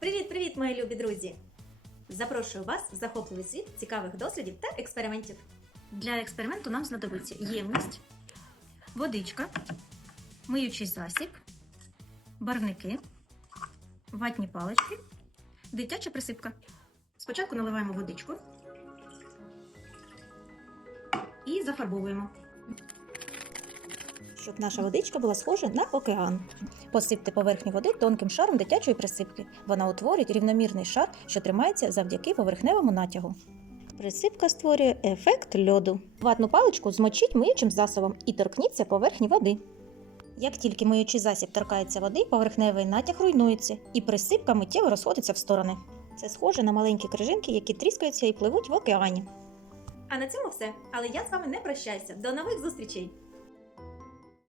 Привіт-привіт, мої любі друзі! Запрошую вас в захопливий світ цікавих дослідів та експериментів. Для експерименту нам знадобиться ємність, водичка, миючий засіб, барвники, ватні палички, дитяча присипка. Спочатку наливаємо водичку і зафарбовуємо. Щоб наша водичка була схожа на океан. Посипте поверхню води тонким шаром дитячої присипки. Вона утворить рівномірний шар, що тримається завдяки поверхневому натягу. Присипка створює ефект льоду. Ватну паличку змочіть миючим засобом і торкніться поверхні води. Як тільки миючий засіб торкається води, поверхневий натяг руйнується, і присипка миттєво розходиться в сторони. Це схоже на маленькі крижинки, які тріскаються і пливуть в океані. А на цьому все. Але я з вами не прощаюся. До нових зустрічей!